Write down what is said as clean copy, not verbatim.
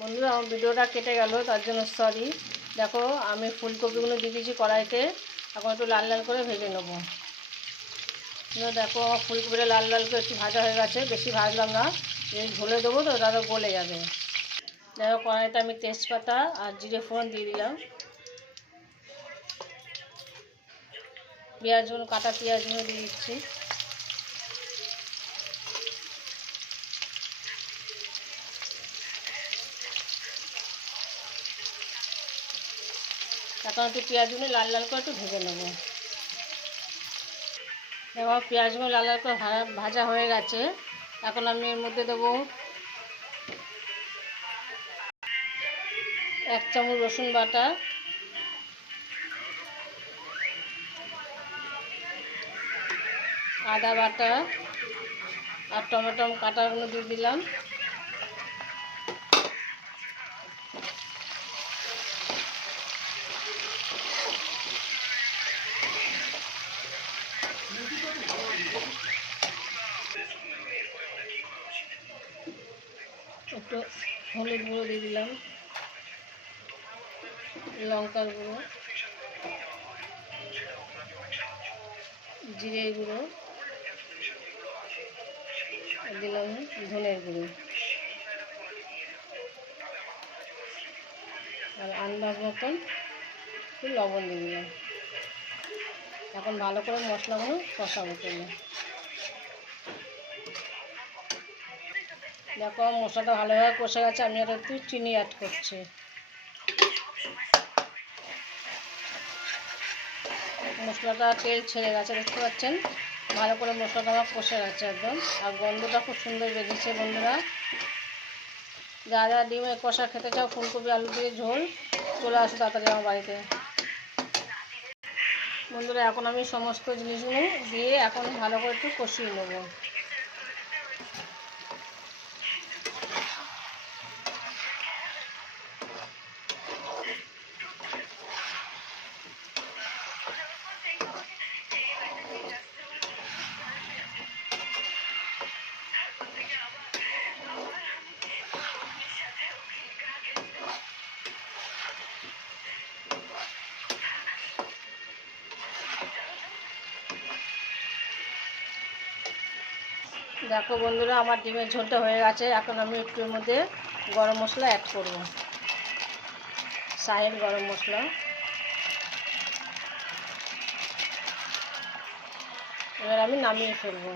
বন্ধুরা আমার ভিডিওটা কেটে গেল, তার জন্য সরি। দেখো আমি ফুলকপিগুলো দিয়ে দিয়েছি কড়াইতে, এখন একটু লাল লাল করে ভেজে নেবো। দেখো আমার ফুলকপিটা লাল লাল করে একটু ভাজা হয়ে গেছে, বেশি ভাজলাম না, ঝোলে দেবো তো তাহলে গলে যাবে। দেখো কড়াইতে আমি তেজপাতা আর জিরে ফোড়ন দিয়ে দিলাম। পেঁয়াজগুলো, কাটা পেঁয়াজগুলো দিয়ে দিচ্ছি। এখন একটু পেঁয়াজগুলো লাল লাল করে একটু ভেজে নেবো। দেখো পেঁয়াজগুলো লাল লাল করে ভাজা হয়ে গেছে। এখন আমি এর মধ্যে দেবো 1 চামচ রসুন বাটা, আদা বাটা আর টমেটো কাটাগুলো দিয়ে দিলাম। একটু হলুদ গুঁড়ো দিয়ে দিলাম, লঙ্কার গুঁড়ো, জিরে গুঁড়ো, দিলাম ধনের গুঁড়ো আর আন্দাজ মতন একটু লবণ দিয়ে দিলাম। এখন ভালো করে মশলাগুলো কষাবো তেলে। দেখো মশলাটা ভালোভাবে কষে গেছে, আমি আর একটু চিনি অ্যাড করছি। মশলাটা তেল ছেড়ে গেছে, দেখতে পাচ্ছেন ভালো করে মশলাটা আমার কষে গেছে একদম, আর গন্ধটা খুব সুন্দর বেরিয়েছে। বন্ধুরা যারা ডিমের কষা খেতে চাও, ফুলকপি আলু দিয়ে ঝোল, চলে আসো তাড়াতাড়ি আমার বাড়িতে। বন্ধুরা এখন আমি সমস্ত জিনিসগুলো দিয়ে এখন ভালো করে একটু কষিয়ে নেবো। দেখো বন্ধুরা আমার ডিমের ঝোলটা হয়ে গেছে। এখন আমি একটু এর মধ্যে গরম মশলা অ্যাড করব, শাহের গরম মশলা। এবার আমি নামিয়ে ফেলবো।